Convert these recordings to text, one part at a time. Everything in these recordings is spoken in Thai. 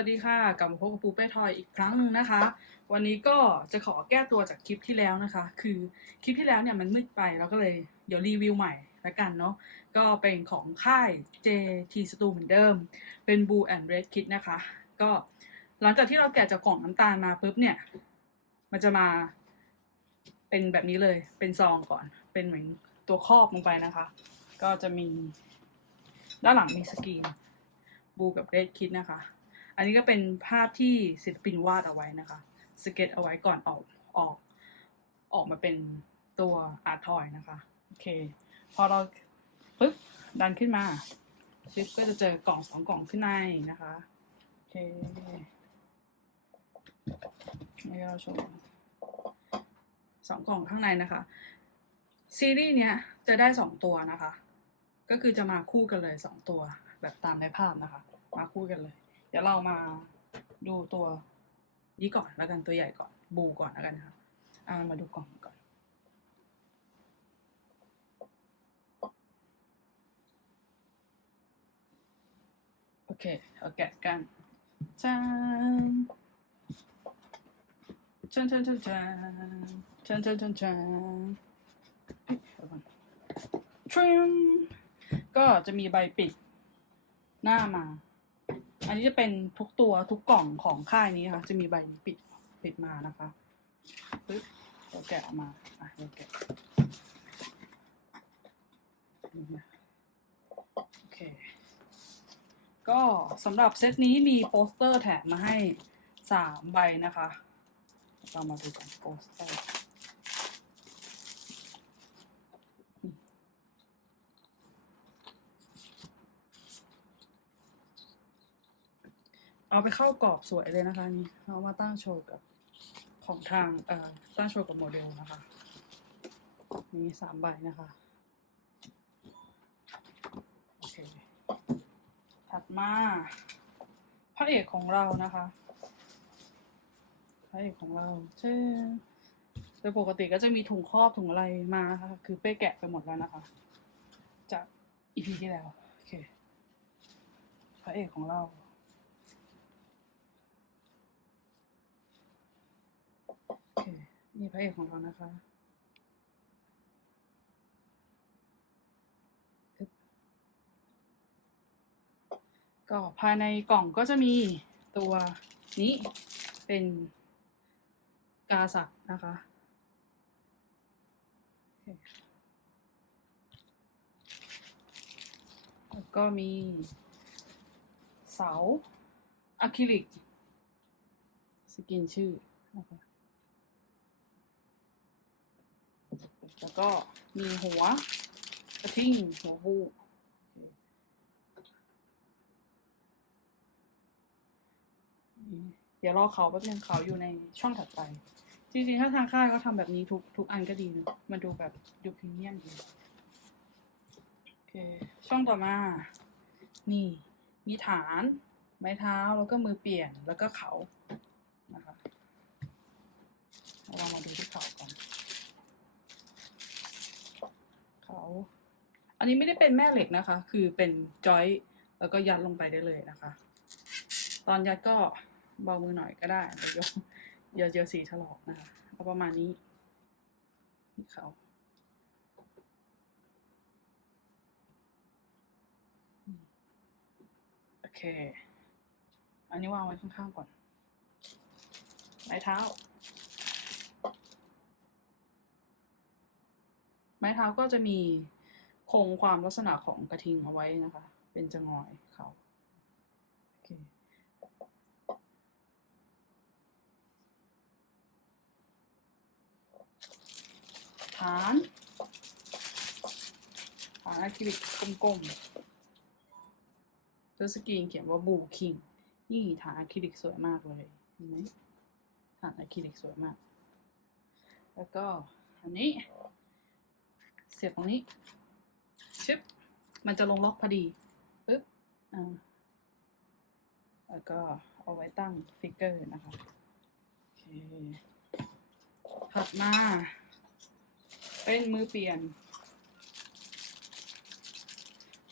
สวัสดีค่ะ กลับมาพบกับปูเป้ทอยอีกครั้งหนึงนะคะ วันนี้ก็จะขอแก้ตัวจากคลิปที่แล้วนะคะ คือคลิปที่แล้วเนี่ยมันมืดไปเราก็เลยเดี๋ยวรีวิวใหม่ละกันเนาะก็เป็นของค่าย JT Studio เหมือนเดิม เป็น Blue and Red Kit นะคะ ก็หลังจากที่เราแกะจากกล่องน้ำตาลมาปุ๊บเนี่ย มันจะมาเป็นแบบนี้เลยเป็นซองก่อน เป็นเหมือนตัวครอบลงไปนะคะ ก็จะมีด้านหลังมีสกรีนบูกับเรดคิดนะคะ อันนี้ก็เป็นภาพที่ศิลปินวาดเอาไว้นะคะ สเก็ตเอาไว้ก่อนออกออก ออกมาเป็นตัวอาร์ทอยนะคะ โอเค พอเราปึ๊บดันขึ้นมาชิปก็จะเจอกล่องสองกล่องขึ้นในนะคะ โอเคนี่เราชว์สองกล่องข้างในนะคะ ซีรีส์เนี้ยจะได้สองตัวนะคะ ก็คือจะมาคู่กันเลยสองตัว แบบตามในภาพนะคะ มาคู่กันเลย เดี๋ยวเรามาดูตัวนี้ก่อนแล้วกันตัวใหญ่ก่อนบูก่อนแล้วกันนะคะอ่ามาดูกล่องก่อน โอเคเอาแกะกันจ้านจ้านจ้านจ้านจ้านจ้านจ้านจ้านจ้านเอ้ยเดี๋ยวก่อนทริมก็จะมีใบปิดหน้ามา อันนี้จะเป็นทุกตัวทุกกล่องของค่ายนี้ค่ะ จะมีใบปิดปิดมานะคะปึ๊บเราแกะออกมาอะเราแกะนี่นะโอเค ก็สำหรับเซตนี้มีโปสเตอร์แถมมาให้สามใบนะคะ เรามาดูกันโปสเตอร์ เอาไปเข้ากรอบสวยเลยนะคะนี่เอามาตั้งโชว์กับของทางเอ่อตั้งโชว์กับโมเดลนะคะนี่สามใบนะคะโอเคถัดมาพระเอกของเรานะคะพระเอกของเราเช่โดยปกติก็จะมีถุงครอบถุงอะไรมานะคะคือเป้แกะไปหมดแล้วนะคะ จากอีพีที่แล้วโอเคพระเอกของเรา โอเค นี่พระเอกของเรานะคะก็ภายในกล่องก็จะมีตัวนี้เป็นกาสักนะคะ แล้วก็มีเสาอะคริลิก สกินชื่อนะคะ แล้วก็มีหัวกระทิ่งหัวบูเดี๋ยวรอเขาแป๊บนึงเขาอยู่ในช่องถัดไป จริงๆ ถ้าทางค่ายเขาทำแบบนี้ทุกทุกอันก็ดีนะมันดูแบบดูพรีเมียมดี โอเค ช่องต่อมา นี่ มีฐาน ไม้เท้า แล้วก็มือเปลี่ยน แล้วก็เขา นะคะ เรามาดูที่เขาก่อน เขา อันนี้ไม่ได้เป็นแม่เหล็กนะคะ คือเป็นจอยแล้วก็ยัดลงไปได้เลยนะคะ ตอนยัดก็เบามือหน่อยก็ได้เดี๋ยวยกเดี๋ยวเจอสีถลอกนะคะเอาประมาณนี้นี่เขาโอเค อันนี้วางไว้ข้างๆก่อนไม้เท้า ไม้เท้าก็จะมีคงความลักษณะของกระทิงเอาไว้นะคะ เป็นจงอยเขาโอเคฐานฐานอะคริลิกกลมๆตัวสกรีนเขียนว่าบูคิงนี่ฐานอะคริลิกสวยมากเลยเห็นไหมฐานอะคริลิกสวยมาก แล้วก็อันนี้ เสียบตรงนี้ชึบมันจะลงล็อกพอดีปึ๊บอ่าแล้วก็เอาไว้ตั้งฟิกเกอร์นะคะ โอเค ถัดมา เป็นมือเปลี่ยน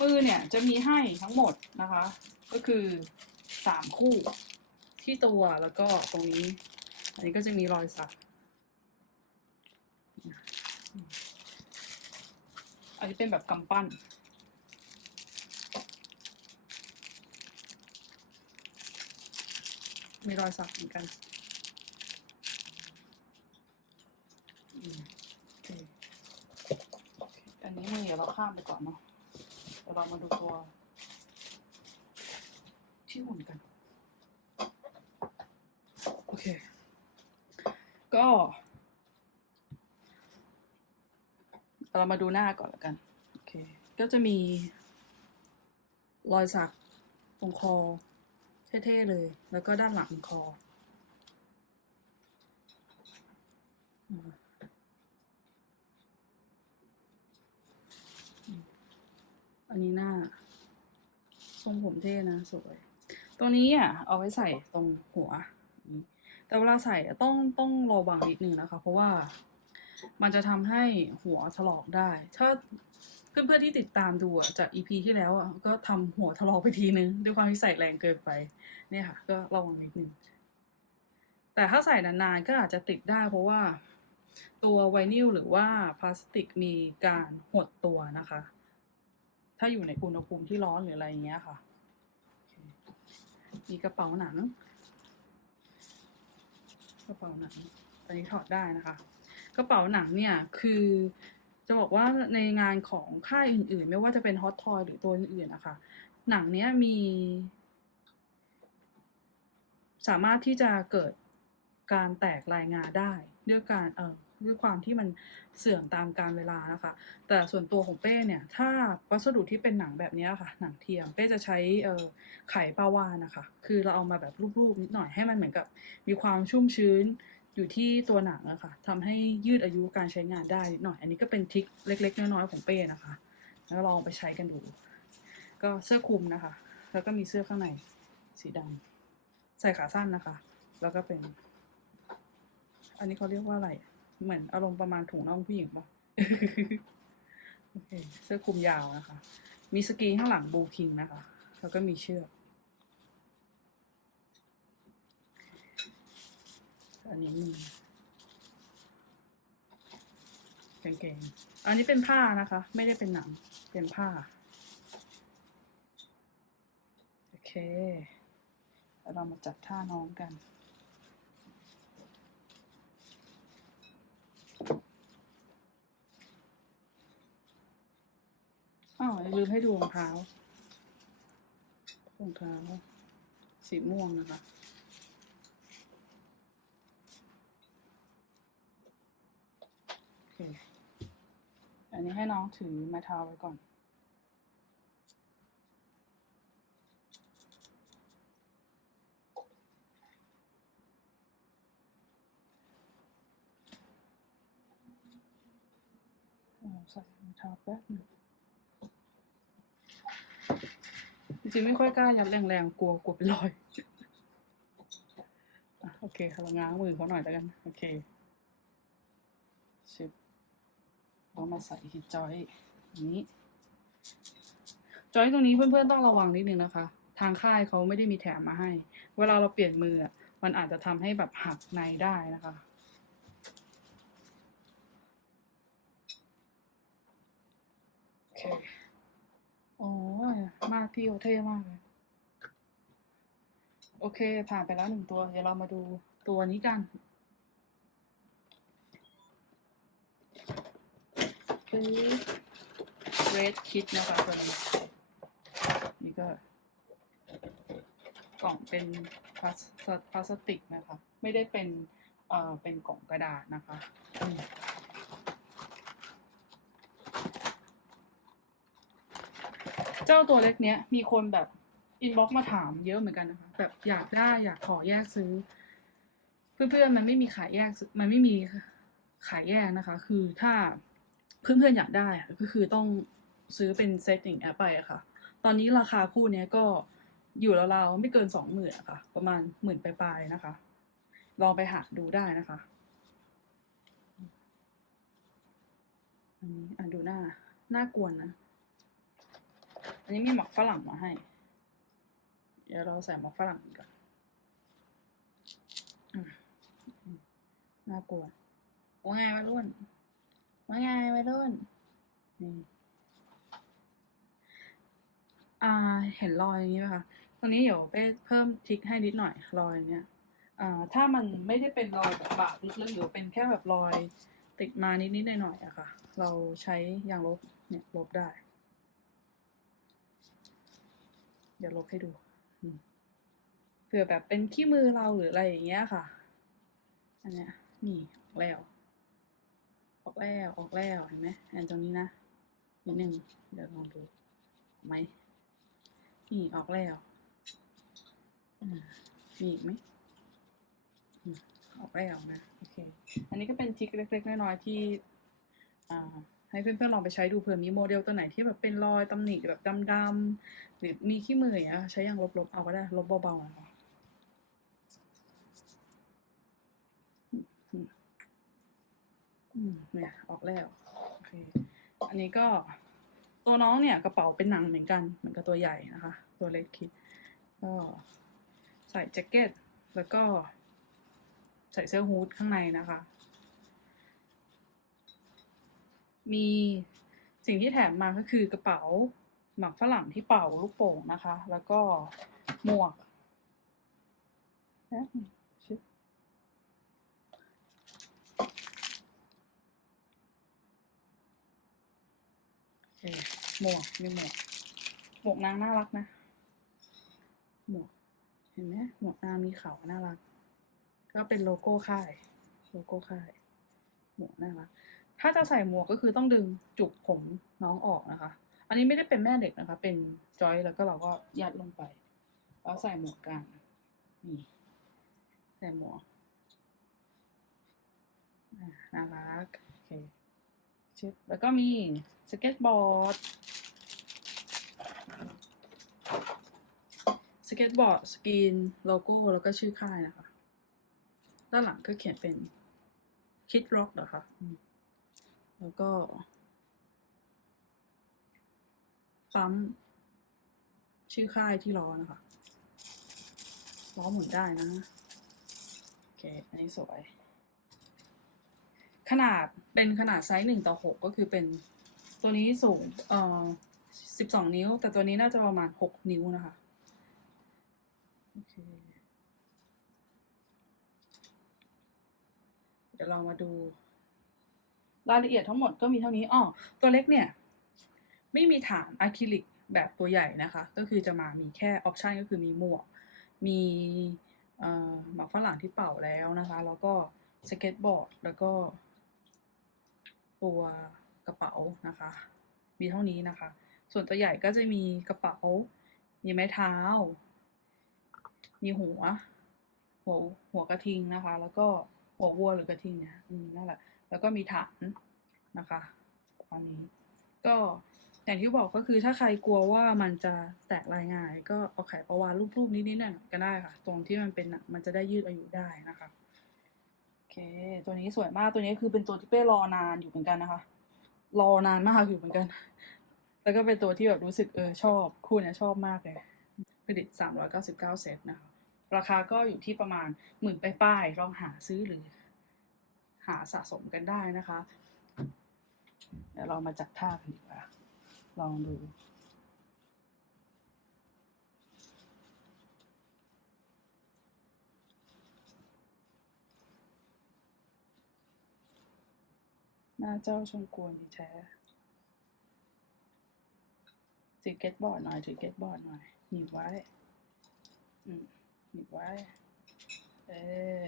มือเนี่ยจะมีให้ทั้งหมดนะคะ ก็คือสามคู่ที่ตัวแล้วก็ตรงนี้ อันนี้ก็จะมีรอยสัก อันนี้เป็นแบบกำปั้น มีรอยสักเหมือนกันอันนี้มือเดี๋ยวเราข้ามไปก่อนเนาะเดี๋ยวเรามาดูตัว ที่หมุนกัน โอเค ก็ เรามาดูหน้าก่อนล้วกัน โอเค ก็จะมี รอยสักตรงคอ เท่ๆเลย แล้วก็ด้านหลังคอ อันนี้หน้า ทรงผมเท่นะ สวย ตรงนี้อะ เอาไว้ใส่ตรงหัว แต่เวลาใส่ต้องต้องระวังนิดนึงนะคะ เพราะว่า มันจะทำให้หัวถลอกได้ ถ้าเพื่อนๆที่ติดตามดูอะจาก EP ที่แล้วอะก็ทำหัวถลอกไปทีนึง ด้วยความที่ใส่แรงเกินไป เนี่ยค่ะ ก็ระวังนิดนึง แต่ถ้าใส่นานๆก็อาจจะติดได้เพราะว่าตัวไวนิลหรือว่าพลาสติกมีการหดตัวนะคะ ถ้าอยู่ในอุณหภูมิที่ร้อนหรืออะไรอย่างเงี้ยค่ะ มีกระเป๋าหนัง กระเป๋าหนังอันนี้ถอดได้นะคะ กระเป๋าหนังเนี่ยคือจะบอกว่าในงานของค่ายอื่นๆ ไม่ว่าจะเป็นฮอตทอยหรือตัวอื่นๆนะคะ หนังเนี้ยมี สามารถที่จะเกิดการแตกรายงานได้ด้วยการเอ่อด้วยความที่มันเสื่อมตามการเวลานะคะ แต่ส่วนตัวของเป้เนี่ย ถ้าวัสดุที่เป็นหนังแบบนี้ค่ะ หนังเทียม เป้จะใช้เอ่อไข่ปลาวานนะคะ คือเราเอามาแบบรูปๆนิดหน่อยให้มันเหมือนกับ มีความชุ่มชื้น อยู่ที่ตัวหนังอะค่ะทำให้ยืดอายุการใช้งานได้นิดหน่อย อันนี้ก็เป็นทริคเล็ก ๆ น้อยๆของเป้นะคะ แล้วลองไปใช้กันดู ก็เสื้อคลุมนะคะ แล้วก็มีเสื้อข้างในสีดำใส่ขาสั้นนะคะ แล้วก็เป็น อันนี้เขาเรียกว่าอะไร เหมือนอารมณ์ประมาณถุงน่องผู้หญิงปะโอเคเสื้อคลุมยาวนะคะ มีสกีข้างหลังบูคิงนะคะ แล้วก็มีเชือก อันนี้มีเกางเกงอันนี้เป็นผ้านะคะ ไม่ได้เป็นหนัง เป็นผ้า โอเคเรามาจัดท่าน้องกัน อ้าวลืมให้ดูรองเท้ารองเท้าสีม่วงนะคะ โอเค อันนี้ให้น้องถือไม้เท้าไว้ก่อน ใส่รองเท้าแป๊บหนึงจริงๆไม่ค่อยกล้ายัดแรงๆ กลัวกลัวเป็นรอย โอเคค่ะเราง้างมือเขาหน่อยแล้วกัน โอเคชิบ เรามาใส่ฮิตจอยนี้ จอยตรงนี้เพื่อนๆต้องระวังนิดนึงนะคะ ทางค่ายเขาไม่ได้มีแถมมาให้ เวลาเราเปลี่ยนมืออะมันอาจจะทำให้แบบหักในได้นะคะโอเคโอ้ยมากพี่โอเท่มากเลยโอเค ผ่านไปแล้วหนึ่งตัว เดี๋ยวเรามาดูตัวนี้กัน คือ Red Kit นะคะตัวนี้นี่ก็ กล่องเป็นพลาสพลาสติกนะคะ ไม่ได้เป็นเอ่อเป็นกล่องกระดาษนะคะเจ้าตัวเล็กเนี้ยมีคนแบบอินบ็อกมาถามเยอะเหมือนกันนะคะ แบบอยากได้อยากขอแยกซื้อ เพื่อนๆมันไม่มีขายแยก มันไม่มีขายแยกนะคะ คือถ้า เพื่อนๆอยากได้ก็คือต้องซื้อเป็นเซตอย่างแอปไปอะค่ะ ตอนนี้ราคาคู่นี้ก็อยู่ราวๆไม่เกินสองหมื่นค่ะ ประมาณหมื่นปลายๆนะคะ ลองไปหาดูได้นะคะ อันนี้อะดูหน้าหน่ากวนนะ อันนี้มีหมอกฝรั่งมาให้ เดี๋ยวเราใส่หมอกฝรั่งก่อนน่ากลัวว่าไงวัยรุ่น ว่าไงวัยรุ่นนี่อ่า เห็นรอยอย่างนี้ไหมคะตรงนี้เดี๋ยวไปเพิ่มทิกให้นิดหน่อยรอยเนี้ยอ่า ถ้ามันไม่ได้เป็นรอยแบบบาดลึกๆหรือเป็นแค่แบบรอยติดมานิดๆหน่อยๆอะค่ะ เราใช้ยางลบเนี่ยลบได้ เดี๋ยวลบให้ดูเผื่อแบบเป็นขี้มือเราหรืออะไรอย่างเงี้ยค่ะ อันเนี้ยนี่แล้ว ออกแล้วออกแล้วเห็นไหมอันตรงนี้นะนิดนึงเดี๋ยวลองดูไหมนี่ออกแล้วอ่ามีอีกไหมออกแล้วนะโอเค อันนี้ก็เป็นทริคเล็กๆน้อยๆที่อ่าให้เพื่อนๆลองไปใช้ดูเผื่อมีโมเดลตัวไหนที่แบบเป็นรอยตำหนิแบบดำๆหรือมีขี้มืออย่างเงี้ยใช้ยางลบๆเอาก็ได้ลบเบาๆนะคะ อืม เนี่ยออกแล้วโอเคอันนี้ก็ตัวน้องเนี่ยกระเป๋าเป็นหนังเหมือนกันเหมือนกับตัวใหญ่นะคะ ตัวเล็กคิดก็ใส่แจ็คเก็ตแล้วก็ใส่เสื้อฮูดข้างในนะคะ มีสิ่งที่แถมมาก็คือกระเป๋าหมักฝรั่งที่เป่าลูกโป่งนะคะ แล้วก็หมวกแป๊บนึงชึบ โอเค หมวกมีหมวกหมวกนางน่ารักนะ หมวก เห็นไหมหมวกนางมีเขาน่ารัก ก็เป็นโลโก้ค่าย โลโก้ค่าย หมวกน่ารัก ถ้าจะใส่หมวกก็คือต้องดึงจุกผมน้องออกนะคะ อันนี้ไม่ได้เป็นแม่เด็กนะคะ เป็นจอยแล้วก็เราก็ยัดลงไป แล้วใส่หมวกกลางนี่ใส่หมวกน่ารัก โอเคชึบแล้วก็มีสเก็ตบอร์ด สเก็ตบอร์ด สกรีน โลโก้ แล้วก็ชื่อค่ายนะคะ ด้านหลังก็เขียนเป็นคิดร็อกเหรอคะแล้วก็ปั๊มชื่อค่ายที่ล้อนะคะ ล้อหมุนได้นะโอเค อันนี้สวย ขนาดเป็นขนาดไซส์หนึ่งต่อหกก็คือเป็นตัวนี้สูง เอ่อ สิบสองนิ้ว แต่ตัวนี้น่าจะประมาณหกนิ้วนะคะเดี๋ยวเรามาดู รายละเอียดทั้งหมดก็มีเท่านี้อ้อตัวเล็กเนี่ย ไม่มีฐานอะคริลิกแบบตัวใหญ่นะคะ ก็คือจะมามีแค่ออปชันก็คือมีหมวก มีหมากฝรั่งที่เป่าแล้วนะคะ แล้วก็สเก็ตบอร์ด แล้วก็ตัวกระเป๋านะคะ มีเท่านี้นะคะ ส่วนตัวใหญ่ก็จะมีกระเป๋า มีไม้เท้า มีหัว หัวหัวกระทิงนะคะ แล้วก็หัววัวหรือกระทิงเนี่ยอืมนั่นแหละ แล้วก็มีฐานนะคะตอนนี้ ก็อย่างที่บอกก็คือถ้าใครกลัวว่ามันจะแตกลายง่าย ก็เอาไขปลาวานรูปๆนิดๆหน่อยก็ได้ค่ะ ตรงที่มันเป็นหนังมันจะได้ยืดอายุได้นะคะโอเค ตัวนี้สวยมากตัวนี้คือเป็นตัวที่เป้รอนานอยู่เหมือนกันนะคะ รอนานมากอยู่เหมือนกัน แล้วก็เป็นตัวที่แบบรู้สึกเออชอบ คู่เนี้ยชอบมากเลยผลิต399เซตนะคะ ราคาก็อยู่ที่ประมาณหมื่นไป้ายๆลองหาซื้อหรือ หาสะสมกันได้นะคะ เดี๋ยวเรามาจัดท่ากันดีกว่า ลองดูหน้าเจ้าชงกวนดีแท้ ถือเก็ตบอร์ดหน่อยถือเก็ตบอร์ดหน่อยหนีบไว้อืมหนีบไว้ เออ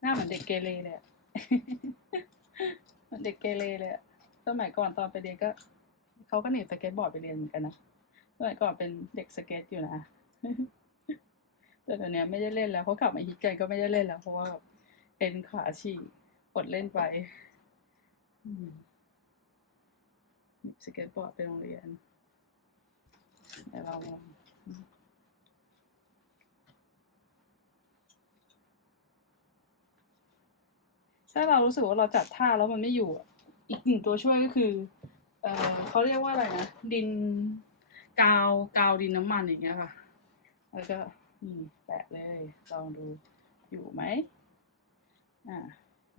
หน้าเหมือนเด็กเกเรเลยเหมือนเด็กเกเรเลยสมัยก่อนตอนไปเรียนก็เขาก็หนีบสเก็ตบอร์ดไปเรียนเหมือนกันนะสมัยก่อนเป็นเด็กสเก็ตอยู่นะแต่ตอนเนี้ยไม่ได้เล่นแล้วเพราะกลับมาฮิตกันก็ไม่ได้เล่นแล้ว เพราะว่าเอ็นขาฉีกอดเล่นไป อืม หยิบสเก็ตบอร์ดไปโรงเรียนเดี๋ยวเราลองถ้าเรารู้สึกว่าเราจัดท่าแล้วมันไม่อยู่ อีกหนึ่งตัวช่วยก็คือ เออเขาเรียกว่าอะไรนะ ดินกาวกาวดินน้ำมันอย่างเงี้ยค่ะ แล้วก็นี่แปะเลย ลองดูอยู่ไหมอ่า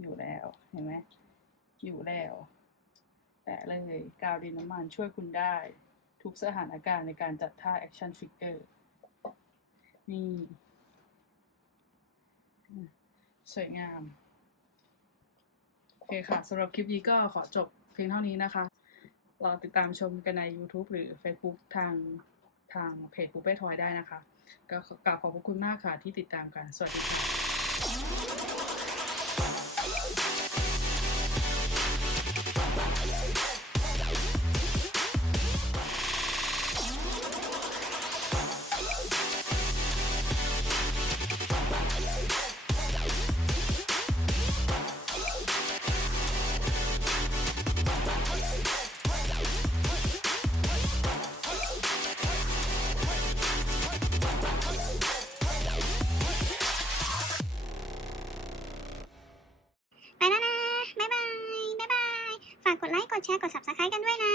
อยู่แล้ว เห็นไหมอยู่แล้วะเลย กาวดินน้ำมันช่วยคุณได้ ทุกสถานการณ์ในการจัดท่าแอคชั่นฟิกเกอร์ นี่ สวยงาม โอเคค่ะสำหรับคลิปนี้ก็ขอจบเพียงเท่านี้นะคะรอติดตามชมกันใน YouTube หรือ Facebook ทางทางเพจปูเป้ทอยได้นะคะ ก็กราบขอบคุณมากค่ะที่ติดตามกัน สวัสดีค่ะ ดไลค์กคร์กด subscribe กันด้วยนะ